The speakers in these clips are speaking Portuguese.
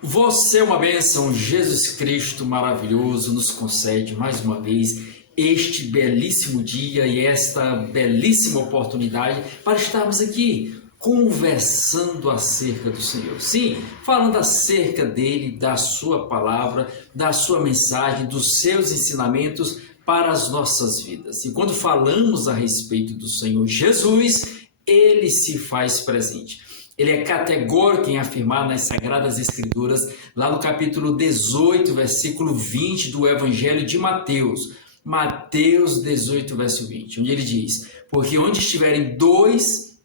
Você é uma bênção, Jesus Cristo maravilhoso nos concede mais uma vez este belíssimo dia e esta belíssima oportunidade para estarmos aqui conversando acerca do Senhor. Sim, falando acerca dele, da sua palavra, da sua mensagem, dos seus ensinamentos para as nossas vidas. E quando falamos a respeito do Senhor Jesus, ele se faz presente. Ele é categórico em afirmar nas Sagradas Escrituras, lá no capítulo 18, versículo 20 do Evangelho de Mateus. Mateus 18, verso 20, onde ele diz: porque onde estiverem 2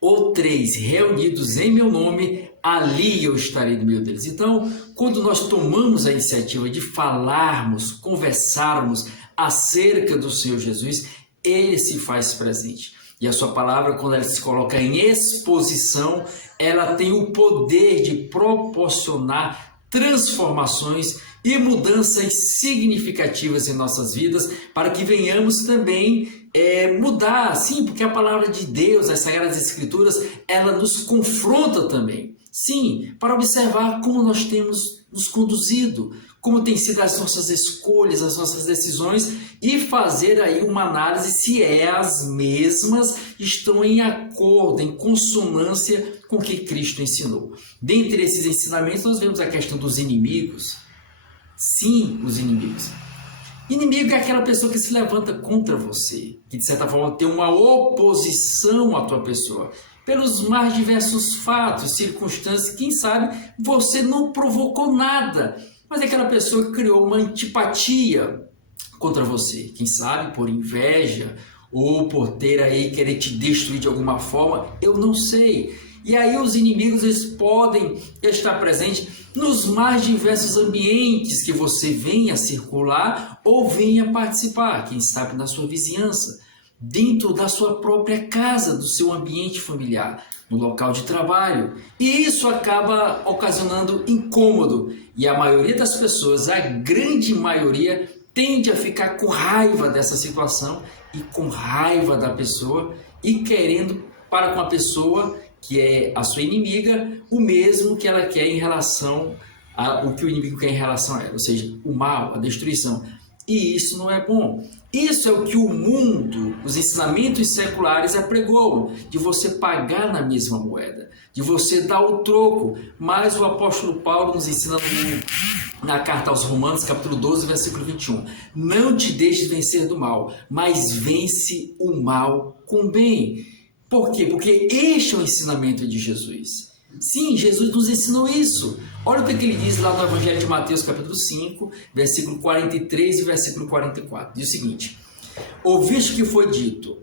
ou 3 reunidos em meu nome, ali eu estarei no meio deles. Então, quando nós tomamos a iniciativa de falarmos, conversarmos acerca do Senhor Jesus, ele se faz presente. E a sua palavra, quando ela se coloca em exposição, ela tem o poder de proporcionar transformações e mudanças significativas em nossas vidas, para que venhamos também mudar, sim, porque a palavra de Deus, as Sagradas Escrituras, ela nos confronta também, sim, para observar como nós temos nos conduzido, como tem sido as nossas escolhas, as nossas decisões, e fazer aí uma análise se as mesmas estão em acordo, em consonância com o que Cristo ensinou. Dentre esses ensinamentos, nós vemos a questão dos inimigos. Sim, os inimigos. Inimigo é aquela pessoa que se levanta contra você, que de certa forma tem uma oposição à tua pessoa, pelos mais diversos fatos, circunstâncias, quem sabe você não provocou nada, mas é aquela pessoa que criou uma antipatia contra você, quem sabe por inveja ou por ter aí querer te destruir de alguma forma, eu não sei. E aí os inimigos, eles podem estar presentes nos mais diversos ambientes que você venha circular ou venha participar, quem sabe na sua vizinhança, dentro da sua própria casa, do seu ambiente familiar, no local de trabalho. E isso acaba ocasionando incômodo. E a maioria das pessoas, a grande maioria, tende a ficar com raiva dessa situação e com raiva da pessoa e querendo para com a pessoa que é a sua inimiga o mesmo que ela quer em relação ao que o inimigo quer em relação a ela, ou seja, o mal, a destruição. E isso não é bom. Isso é o que o mundo, os ensinamentos seculares apregoam, de você pagar na mesma moeda, de você dar o troco. Mas o apóstolo Paulo nos ensina na carta aos Romanos, capítulo 12, versículo 21. Não te deixes vencer do mal, mas vence o mal com o bem. Por quê? Porque este é o ensinamento de Jesus. Sim, Jesus nos ensinou isso. Olha o que ele diz lá no Evangelho de Mateus, capítulo 5, versículo 43 e versículo 44. Diz o seguinte: ouviste que foi dito,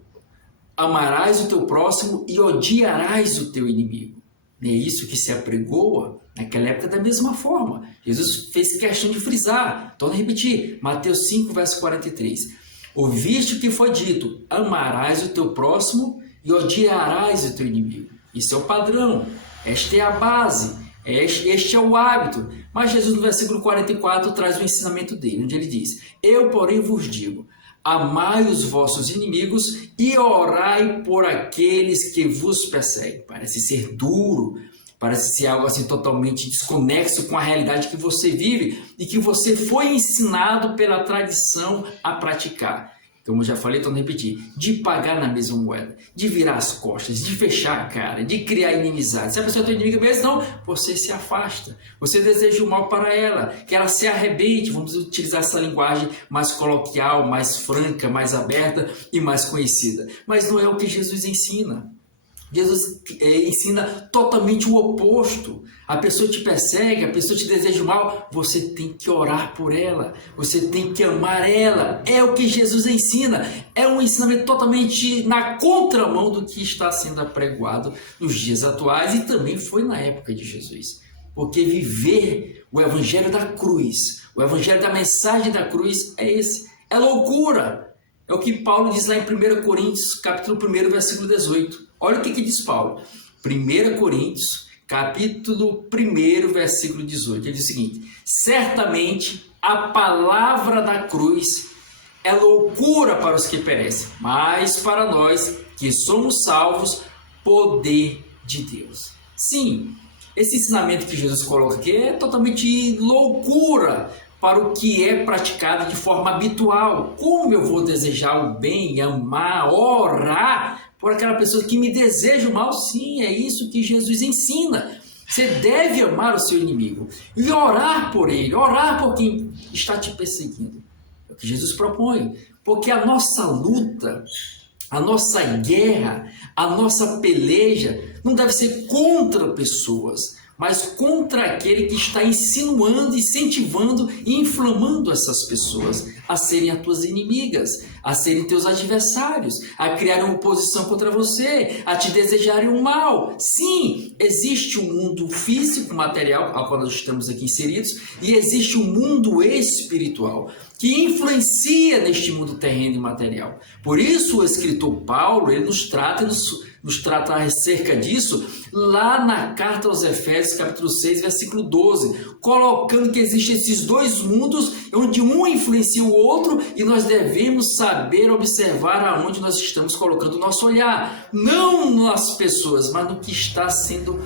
amarás o teu próximo e odiarás o teu inimigo. É isso que se apregoa naquela época da mesma forma. Jesus fez questão de frisar. Torno a repetir, Mateus 5, verso 43. Ouviste o que foi dito, amarás o teu próximo e odiarás o teu inimigo. Isso é o padrão, esta é a base, este é o hábito. Mas Jesus no versículo 44 traz o ensinamento dele, onde ele diz: eu porém vos digo, amai os vossos inimigos e orai por aqueles que vos perseguem. Parece ser duro, parece ser algo assim totalmente desconexo com a realidade que você vive e que você foi ensinado pela tradição a praticar. Como eu já falei, estou repetir, de pagar na mesma moeda, de virar as costas, de fechar a cara, de criar inimizade. Se a pessoa é tua inimiga mesmo, não, você se afasta. Você deseja o mal para ela, que ela se arrebente. Vamos utilizar essa linguagem mais coloquial, mais franca, mais aberta e mais conhecida. Mas não é o que Jesus ensina. Jesus ensina totalmente o oposto. A pessoa te persegue, a pessoa te deseja o mal, você tem que orar por ela, você tem que amar ela. É o que Jesus ensina. É um ensinamento totalmente na contramão do que está sendo apregoado nos dias atuais e também foi na época de Jesus. Porque viver o evangelho da cruz, o evangelho da mensagem da cruz é esse. É loucura. É o que Paulo diz lá em 1 Coríntios, capítulo 1, versículo 18. Olha o que diz Paulo. 1 Coríntios, capítulo 1, versículo 18. Ele diz o seguinte: certamente a palavra da cruz é loucura para os que perecem, mas para nós que somos salvos, poder de Deus. Sim, Esse ensinamento que Jesus coloca aqui é totalmente loucura para o que é praticado de forma habitual. Como eu vou desejar o bem, amar, orar por aquela pessoa que me deseja o mal? Sim, é isso que Jesus ensina. Você deve amar o seu inimigo e orar por ele, orar por quem está te perseguindo. É o que Jesus propõe, porque a nossa luta, a nossa guerra, a nossa peleja não deve ser contra pessoas, mas contra aquele que está insinuando, incentivando e inflamando essas pessoas a serem as tuas inimigas, a serem teus adversários, a criarem uma oposição contra você, a te desejarem o mal. Sim, existe um mundo físico, material, ao qual nós estamos aqui inseridos, e existe um mundo espiritual que influencia neste mundo terreno e material. Por isso o escritor Paulo, ele nos trata acerca disso lá na carta aos Efésios, capítulo 6, versículo 12, colocando que existem esses dois mundos, onde um influencia o outro, e nós devemos saber observar aonde nós estamos colocando o nosso olhar, não nas pessoas, mas no que está sendo,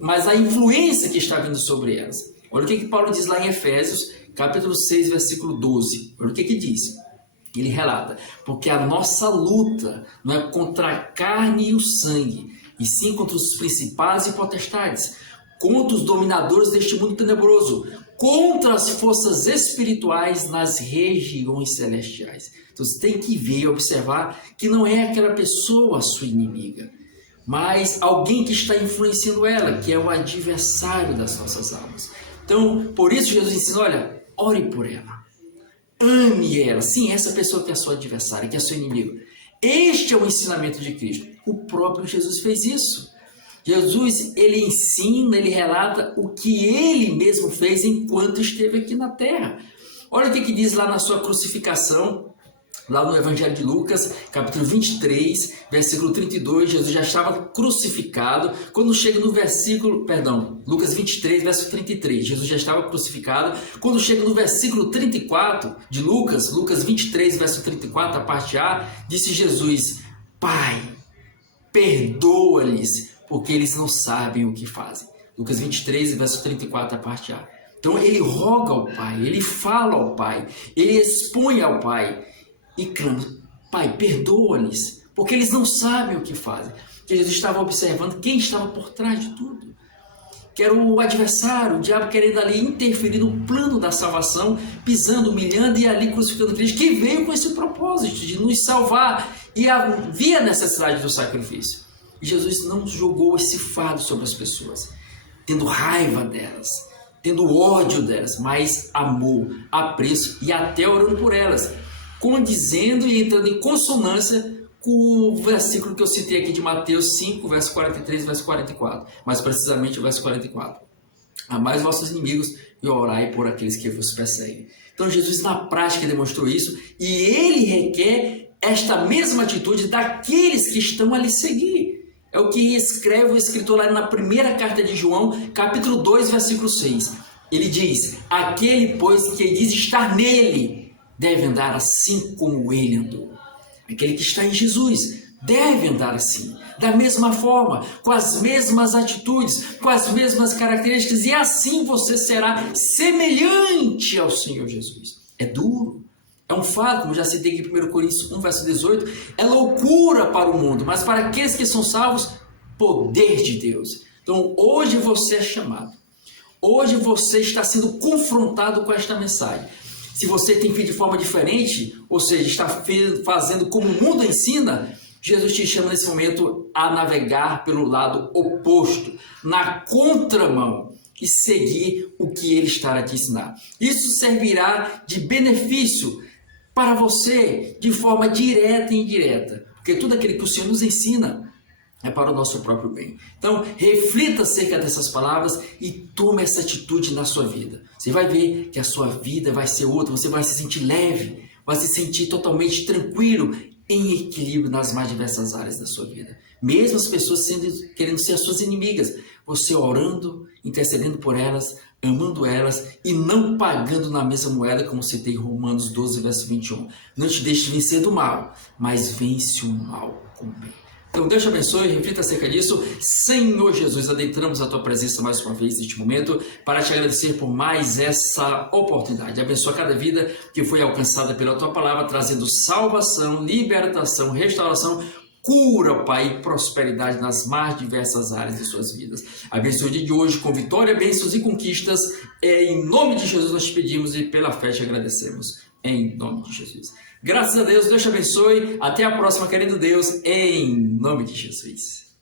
mas a influência que está vindo sobre elas. Olha o que Paulo diz lá em Efésios, capítulo 6, versículo 12, olha o que diz. Ele relata, porque a nossa luta não é contra a carne e o sangue, e sim contra os principados e potestades, contra os dominadores deste mundo tenebroso, contra as forças espirituais nas regiões celestiais. Então você tem que ver e observar que não é aquela pessoa a sua inimiga, mas alguém que está influenciando ela, que é o adversário das nossas almas. Então, por isso Jesus ensina, olha, ore por ela. Ame ela, sim, essa pessoa que é sua adversária, que é seu inimigo. Este é o ensinamento de Cristo. O próprio Jesus fez isso. Jesus, ele ensina, ele relata o que ele mesmo fez enquanto esteve aqui na terra. Olha o que diz lá na sua crucificação, lá no Evangelho de Lucas, capítulo 23, versículo 32, Jesus já estava crucificado. Quando chega no Lucas 23, verso 33, Jesus já estava crucificado. Quando chega no versículo 34 de Lucas 23, verso 34, a parte A, disse Jesus, Pai, perdoa-lhes, porque eles não sabem o que fazem. Lucas 23, verso 34, a parte A. Então ele roga ao Pai, ele fala ao Pai, ele expõe ao Pai, e clama, Pai, perdoa-lhes, porque eles não sabem o que fazem. Porque Jesus estava observando quem estava por trás de tudo. Que era o adversário, o diabo querendo ali interferir no plano da salvação, pisando, humilhando e ali crucificando Cristo, que veio com esse propósito de nos salvar. E havia necessidade do sacrifício. E Jesus não jogou esse fardo sobre as pessoas, tendo raiva delas, tendo ódio delas, mas amor, apreço e até orando por elas, condizendo e entrando em consonância com o versículo que eu citei aqui de Mateus 5, verso 43 e verso 44, mais precisamente o verso 44. Amai os vossos inimigos e orai por aqueles que vos perseguem. Então Jesus na prática demonstrou isso, e ele requer esta mesma atitude daqueles que estão a lhe seguir. É o que escreve o escritor lá na primeira carta de João, capítulo 2, versículo 6. Ele diz, aquele, pois, que diz estar nele, deve andar assim como ele andou. Aquele que está em Jesus deve andar assim, da mesma forma, com as mesmas atitudes, com as mesmas características, e assim você será semelhante ao Senhor Jesus. É duro, é um fato, como já citei aqui em 1 Coríntios 1, verso 18, é loucura para o mundo, mas para aqueles que são salvos, poder de Deus. Então hoje você é chamado, hoje você está sendo confrontado com esta mensagem. Se você tem feito de forma diferente, ou seja, está fazendo como o mundo ensina, Jesus te chama nesse momento a navegar pelo lado oposto, na contramão, e seguir o que ele está a te ensinar. Isso servirá de benefício para você de forma direta e indireta, porque tudo aquilo que o Senhor nos ensina é para o nosso próprio bem. Então, reflita acerca dessas palavras e tome essa atitude na sua vida. Você vai ver que a sua vida vai ser outra, você vai se sentir leve, vai se sentir totalmente tranquilo, em equilíbrio nas mais diversas áreas da sua vida. Mesmo as pessoas querendo ser as suas inimigas, você orando, intercedendo por elas, amando elas e não pagando na mesma moeda, como citei em Romanos 12, verso 21. Não te deixe vencer do mal, mas vence o mal com o bem. Então Deus te abençoe, reflita acerca disso. Senhor Jesus, adentramos a tua presença mais uma vez neste momento para te agradecer por mais essa oportunidade. Abençoa cada vida que foi alcançada pela tua palavra, trazendo salvação, libertação, restauração, cura, Pai, e prosperidade nas mais diversas áreas de suas vidas. Abençoe o dia de hoje com vitória, bênçãos e conquistas. Em nome de Jesus nós te pedimos e pela fé te agradecemos. Em nome de Jesus. Graças a Deus, Deus te abençoe. Até a próxima, querido Deus, em nome de Jesus.